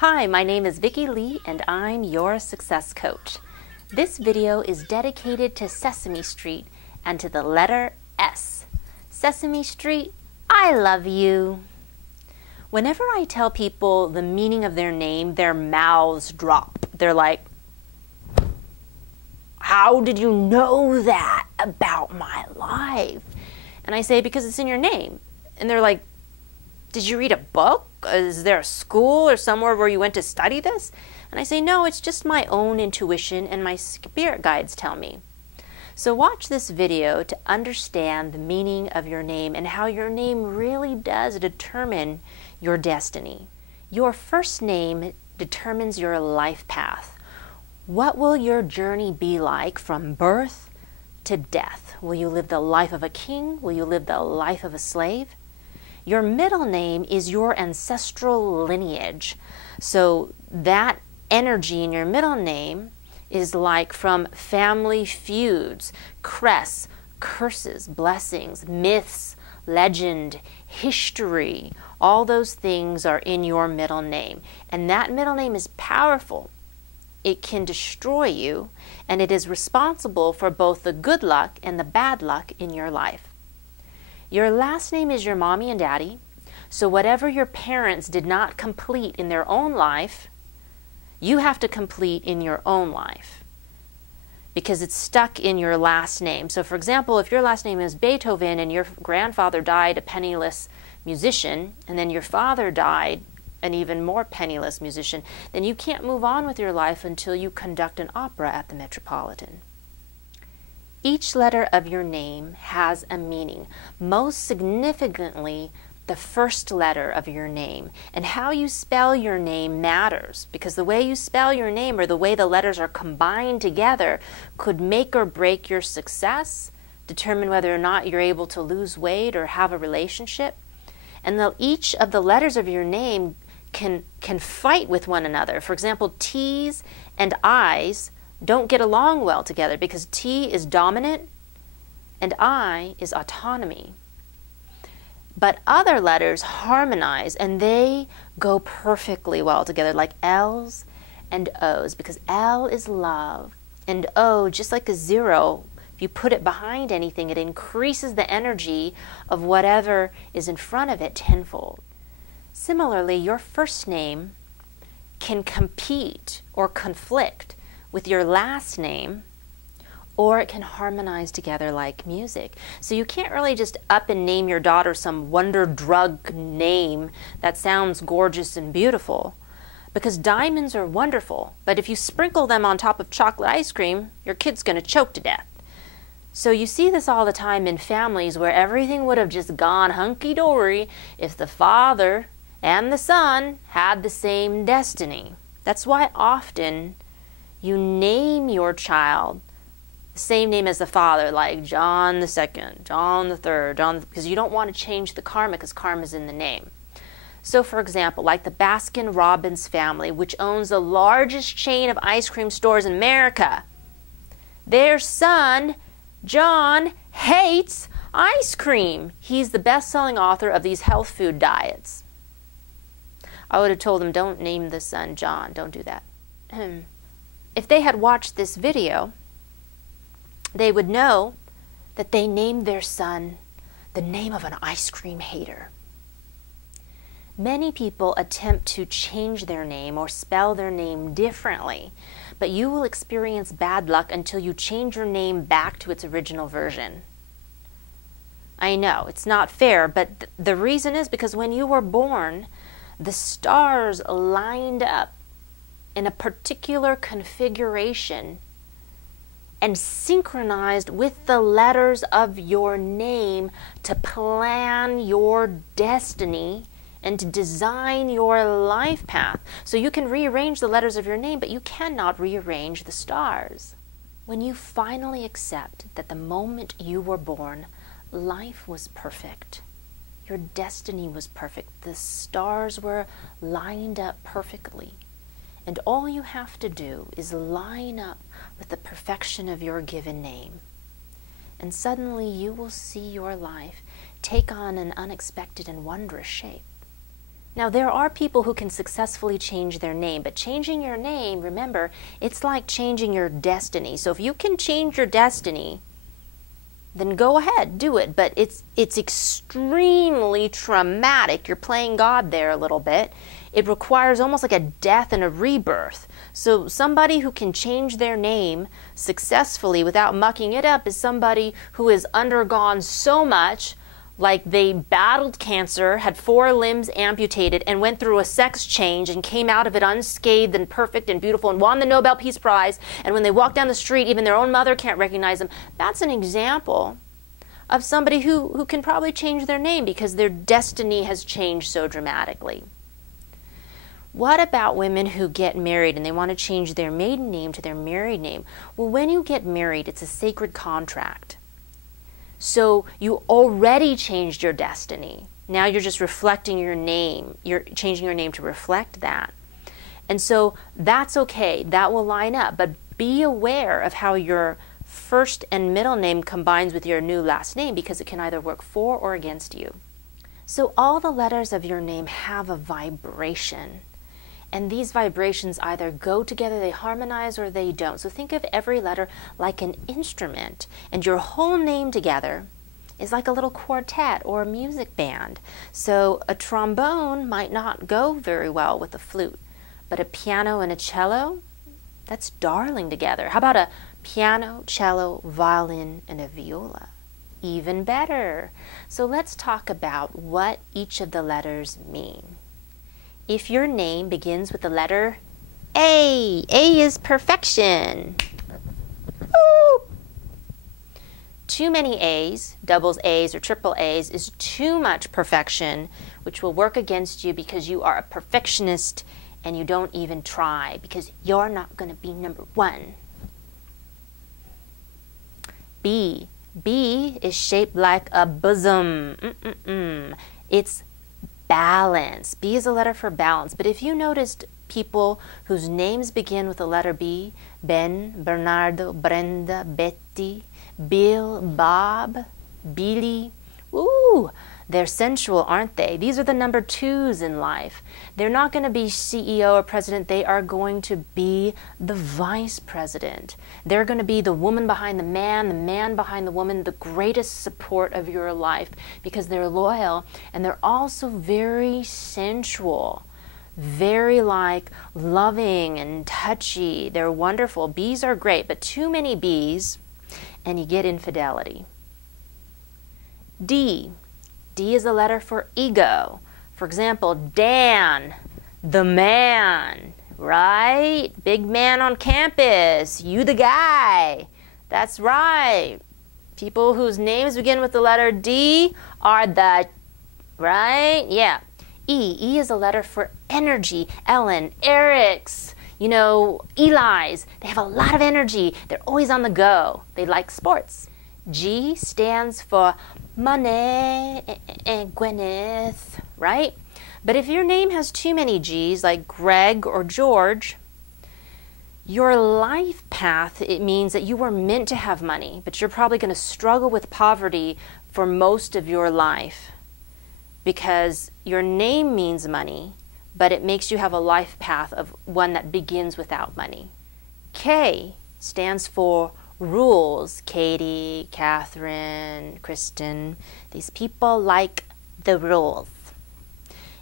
Hi, my name is Vicky Lee and I'm your success coach. This video is dedicated to Sesame Street and to the letter S. Sesame Street, I love you. Whenever I tell people the meaning of their name, their mouths drop. They're like, how did you know that about my life? And I say, because it's in your name. And they're like, did you read a book? Is there a school or somewhere where you went to study this? And I say, no, it's just my own intuition and my spirit guides tell me. So watch this video to understand the meaning of your name and how your name really does determine your destiny. Your first name determines your life path. What will your journey be like from birth to death? Will you live the life of a king? Will you live the life of a slave? Your middle name is your ancestral lineage. So that energy in your middle name is like from family feuds, crests, curses, blessings, myths, legend, history. All those things are in your middle name. And that middle name is powerful. It can destroy you, and it is responsible for both the good luck and the bad luck in your life. Your last name is your mommy and daddy, so whatever your parents did not complete in their own life, you have to complete in your own life because it's stuck in your last name. So for example, if your last name is Beethoven and your grandfather died a penniless musician, and then your father died an even more penniless musician, then you can't move on with your life until you conduct an opera at the Metropolitan. Each letter of your name has a meaning, most significantly the first letter of your name. And how you spell your name matters, because the way you spell your name or the way the letters are combined together could make or break your success, determine whether or not you're able to lose weight or have a relationship. And each of the letters of your name can fight with one another. For example, T's and I's don't get along well together because T is dominant and I is autonomy. But other letters harmonize and they go perfectly well together, like L's and O's, because L is love and O, just like a zero, if you put it behind anything, it increases the energy of whatever is in front of it tenfold. Similarly, your first name can compete or conflict with your last name, or it can harmonize together like music. So you can't really just up and name your daughter some wonder drug name that sounds gorgeous and beautiful, because diamonds are wonderful, but if you sprinkle them on top of chocolate ice cream, your kid's going to choke to death. So you see this all the time in families where everything would have just gone hunky-dory if the father and the son had the same destiny. That's why often you name your child the same name as the father, like John the Second, John the Third, because you don't want to change the karma, because karma is in the name. So for example, like the Baskin-Robbins family, which owns the largest chain of ice cream stores in America, their son, John, hates ice cream. He's the best-selling author of these health food diets. I would have told him, don't name the son John, don't do that. If they had watched this video, they would know that they named their son the name of an ice cream hater. Many people attempt to change their name or spell their name differently, but you will experience bad luck until you change your name back to its original version. I know, it's not fair, but the reason is because when you were born, the stars lined up in a particular configuration and synchronized with the letters of your name to plan your destiny and to design your life path. So you can rearrange the letters of your name, but you cannot rearrange the stars. When you finally accept that the moment you were born, life was perfect, your destiny was perfect, the stars were lined up perfectly, and all you have to do is line up with the perfection of your given name. And suddenly you will see your life take on an unexpected and wondrous shape. Now, there are people who can successfully change their name, but changing your name, remember, it's like changing your destiny. So if you can change your destiny, then go ahead, do it. But it's extremely traumatic. You're playing God there a little bit. It requires almost like a death and a rebirth. So somebody who can change their name successfully without mucking it up is somebody who has undergone so much, like they battled cancer, had 4 limbs amputated, and went through a sex change and came out of it unscathed and perfect and beautiful and won the Nobel Peace Prize. And when they walk down the street, even their own mother can't recognize them. That's an example of somebody who can probably change their name because their destiny has changed so dramatically. What about women who get married and they want to change their maiden name to their married name? Well, when you get married, it's a sacred contract. So you already changed your destiny. Now you're just reflecting your name. You're changing your name to reflect that. And so that's okay. That will line up. But be aware of how your first and middle name combines with your new last name, because it can either work for or against you. So all the letters of your name have a vibration. And these vibrations either go together, they harmonize, or they don't. So think of every letter like an instrument, and your whole name together is like a little quartet or a music band. So a trombone might not go very well with a flute, but a piano and a cello, that's darling together. How about a piano, cello, violin, and a viola? Even better. So let's talk about what each of the letters mean. If your name begins with the letter A is perfection. Woo! Too many A's, doubles A's or triple A's, is too much perfection, which will work against you because you are a perfectionist and you don't even try because you're not going to be number 1. B is shaped like a bosom. It's balance. B is a letter for balance. But if you noticed people whose names begin with the letter B, Ben, Bernardo, Brenda, Betty, Bill, Bob, Billy, ooh, they're sensual, aren't they? These are the number 2s in life. They're not going to be CEO or president. They are going to be the vice president. They're going to be the woman behind the man behind the woman, the greatest support of your life because they're loyal and they're also very sensual, very like loving and touchy. They're wonderful. B's are great, but too many B's and you get infidelity. D is a letter for ego. For example, Dan, the man, right? Big man on campus, you the guy. That's right. People whose names begin with the letter D are the, right? Yeah. E is a letter for energy. Ellen, Eric's, you know, Eli's. They have a lot of energy. They're always on the go. They like sports. G stands for money and Gwyneth, right? But if your name has too many G's, like Greg or George, your life path, it means that you were meant to have money, but you're probably going to struggle with poverty for most of your life because your name means money, but it makes you have a life path of one that begins without money. K stands for rules. Katie, Catherine, Kristen, these people like the rules.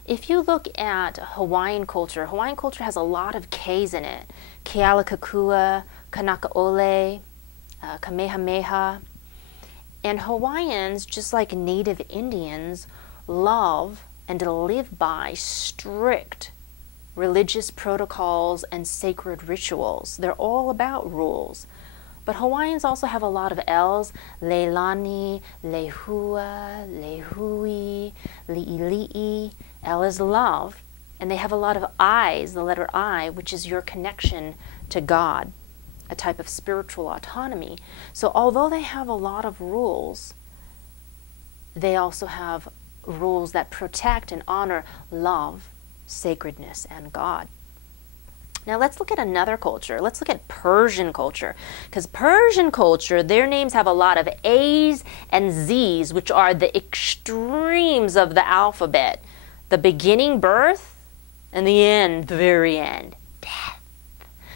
If you look at Hawaiian culture has a lot of K's in it. Kealakekua, Kanakaole, Kamehameha. And Hawaiians, just like Native Indians, love and live by strict religious protocols and sacred rituals. They're all about rules. But Hawaiians also have a lot of L's. Leilani, Lehua, Lehui, Li'ili'i. L is love. And they have a lot of I's, the letter I, which is your connection to God, a type of spiritual autonomy. So although they have a lot of rules, they also have rules that protect and honor love, sacredness, and God. Now let's look at another culture. Let's look at Persian culture. Because Persian culture, their names have a lot of A's and Z's, which are the extremes of the alphabet. The beginning, birth, and the end, the very end, death.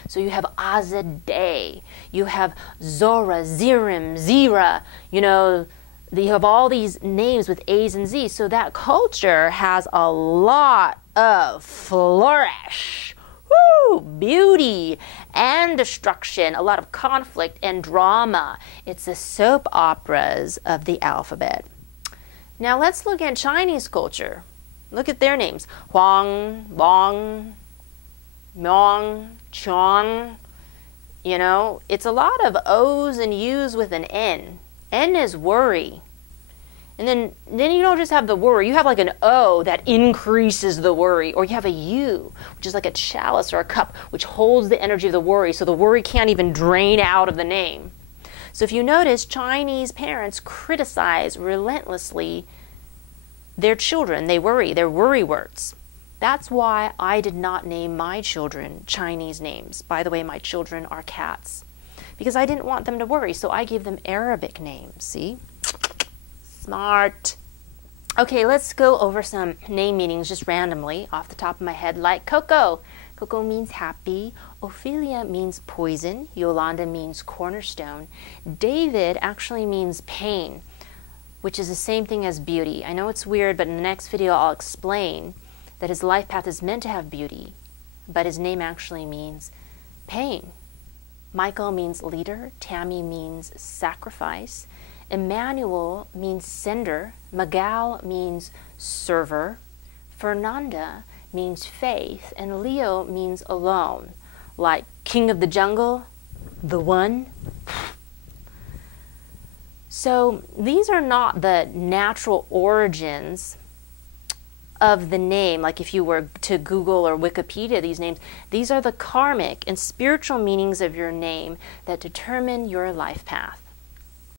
So you have Azadeh, you have Zora, Zirim, Zira, you know, you have all these names with A's and Z's. So that culture has a lot of flourish, woo, beauty and destruction, a lot of conflict and drama. It's the soap operas of the alphabet. Now let's look at Chinese culture. Look at their names. Huang, Long, Mong, Chong. You know, it's a lot of O's and U's with an N. N is worry. And then you don't just have the worry. You have like an O that increases the worry. Or you have a U, which is like a chalice or a cup, which holds the energy of the worry. So the worry can't even drain out of the name. So if you notice, Chinese parents criticize relentlessly their children. They worry. They're worry words. That's why I did not name my children Chinese names. By the way, my children are cats. Because I didn't want them to worry, so I gave them Arabic names, see? Smart. Okay, let's go over some name meanings just randomly off the top of my head, like Coco. Coco means happy. Ophelia means poison. Yolanda means cornerstone. David actually means pain, which is the same thing as beauty. I know it's weird, but in the next video I'll explain that his life path is meant to have beauty, but his name actually means pain. Michael means leader. Tammy means sacrifice. Emmanuel means sender. Magal means server. Fernanda means faith. And Leo means alone. Like King of the Jungle, the one. So these are not the natural origins of the name, like if you were to Google or Wikipedia these names. These are the karmic and spiritual meanings of your name that determine your life path.